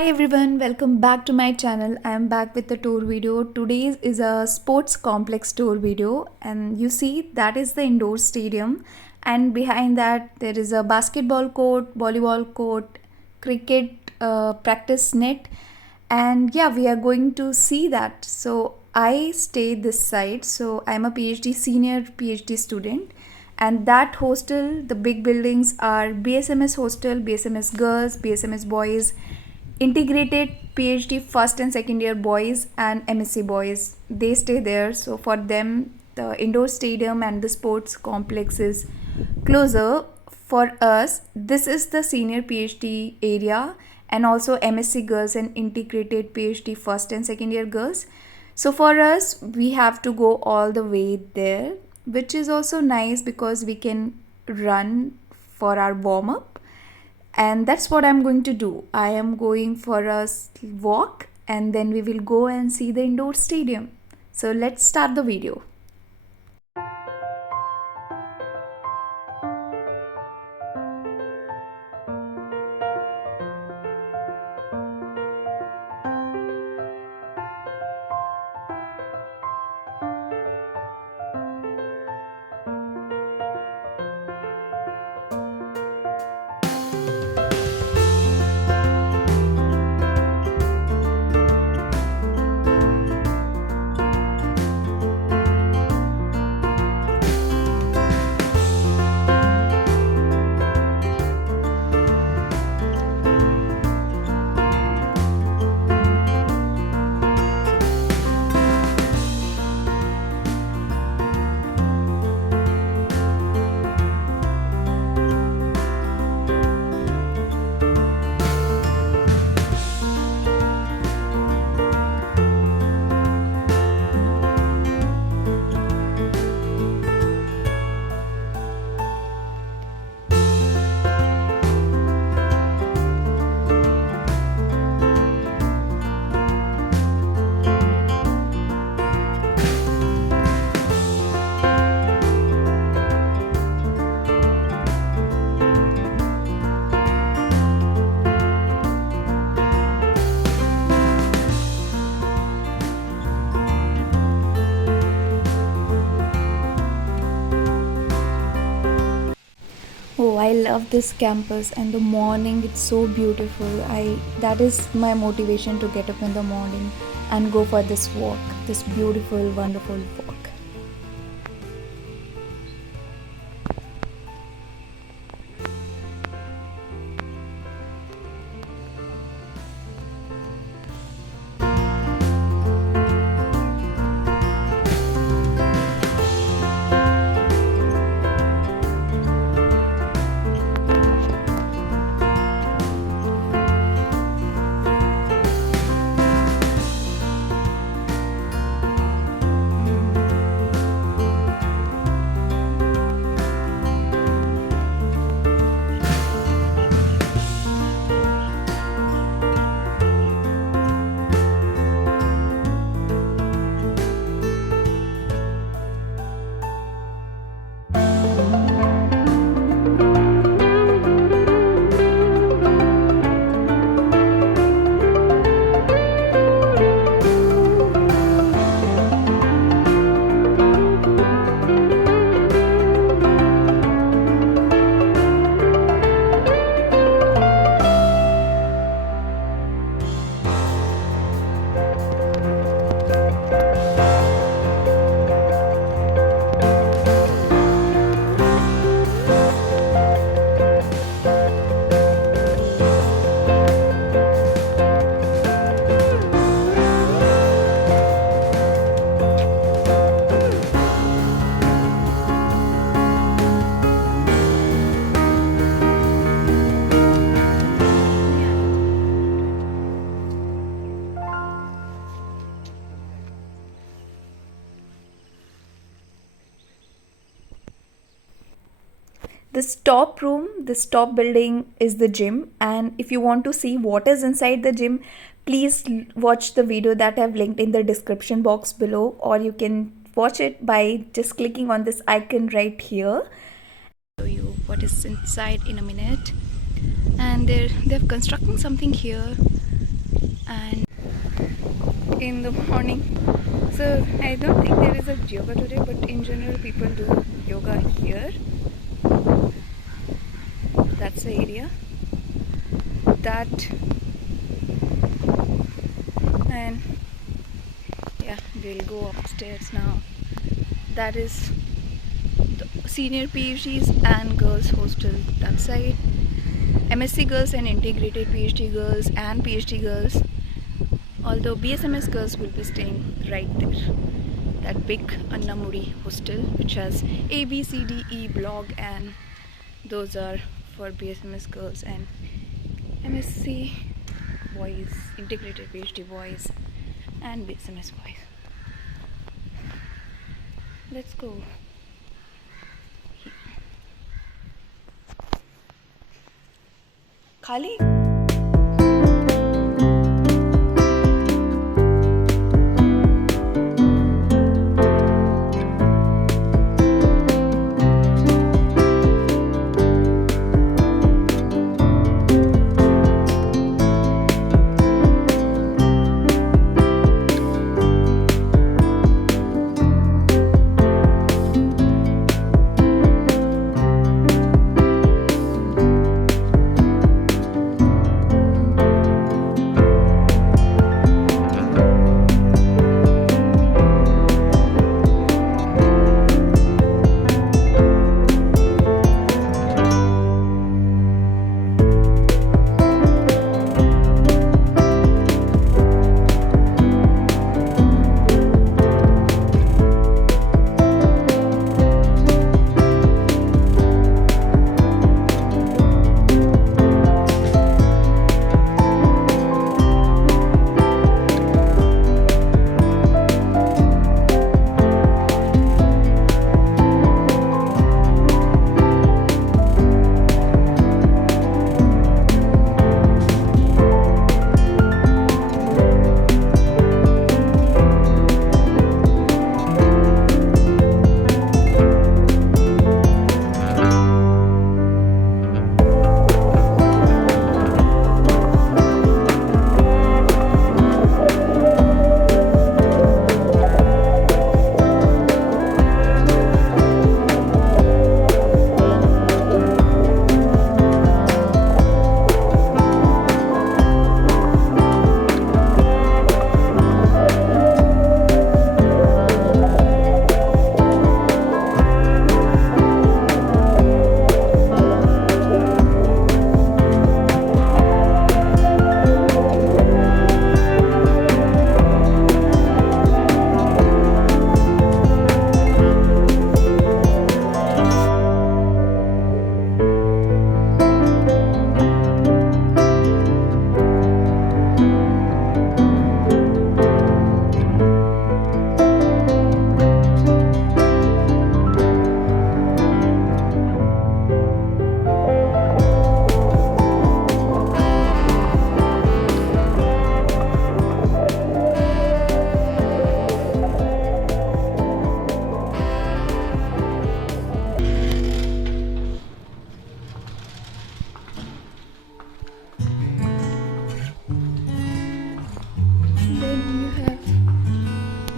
Hi everyone, welcome back to my channel. I am back with the tour video. Today's is a sports complex tour video, and you see that is the indoor stadium, and behind that there is a basketball court, volleyball court, cricket practice net, and yeah, we are going to see that. So I stay this side. So I'm a PhD senior PhD student, and that hostel, the big buildings are BSMS hostel, BSMS girls, BSMS boys, integrated PhD first and second year boys, and MSc boys. They stay there. So for them, the indoor stadium and the sports complex is closer. For us, this is the senior PhD area, and also MSc girls and integrated PhD first and second year girls. So for us, we have to go all the way there, which is also nice because we can run for our warm up, and that's what I'm going to do. I am going for a walk, and then we will go and see the indoor stadium. So let's start the video. Oh, I love this campus, and the morning it's so beautiful. I That is my motivation to get up in the morning and go for this walk, this beautiful, wonderful walk. This top room, this top building is the gym, and if you want to see what is inside the gym, please watch the video that I've linked in the description box below, or you can watch it by just clicking on this icon right here. I'll show you what is inside in a minute. And they're constructing something here. and in the morning. So I don't think there is a yoga today, but in general people do yoga here. That's the area. That and yeah, we'll go upstairs now. That is the senior PhDs and girls hostel that side. MSc girls and integrated PhD girls and PhD girls. Although BSMS girls will be staying right there. That big Annamudi hostel which has A, B, C, D, E block, and those are for BSMS girls and MSc boys, integrated PhD boys and BSMS boys. Let's go. Khali?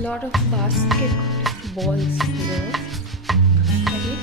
Lot of basketballs here. Okay.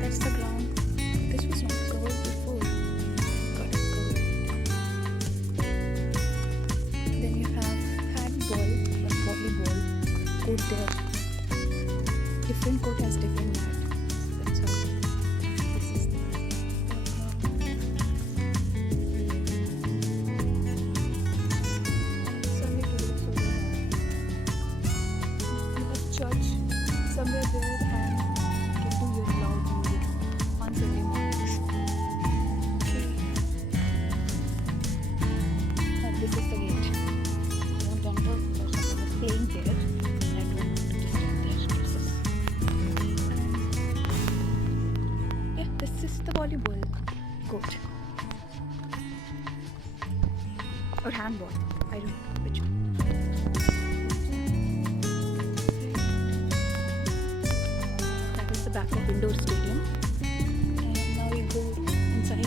That's the ground. This was not covered before. Got it covered. Then you have handball or volleyball court there. Different court has different mat. That's how this is the somewhere to look over there. You have church somewhere there and you can do your loud music. volleyball court or handball. I don't know which. That is the back of indoor stadium. And now we go inside.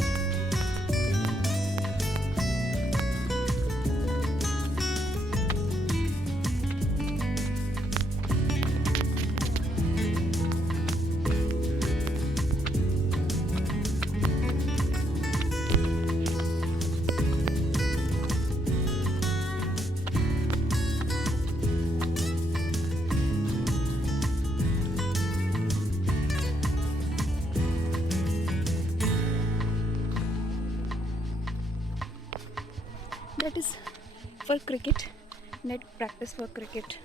That is for cricket, net practice for cricket.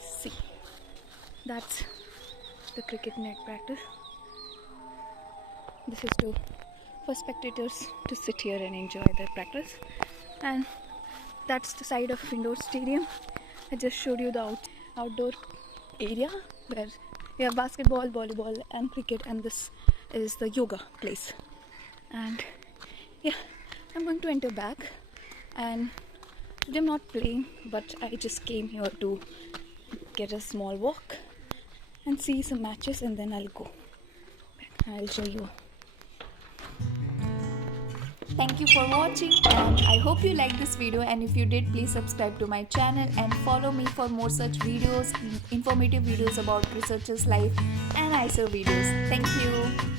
See, that's the cricket net practice. This is for spectators to sit here and enjoy their practice. And that's the side of indoor stadium. I just showed you the outdoor area where we have basketball, volleyball and cricket, and this is the yoga place. And yeah, I'm going to enter back, and today I'm not playing, but I just came here to get a small walk and see some matches, and then I'll go back. I'll show you. Thank you for watching, and I hope you liked this video, and if you did, please subscribe to my channel and follow me for more such videos, informative videos about researchers' life and IISER videos. Thank you.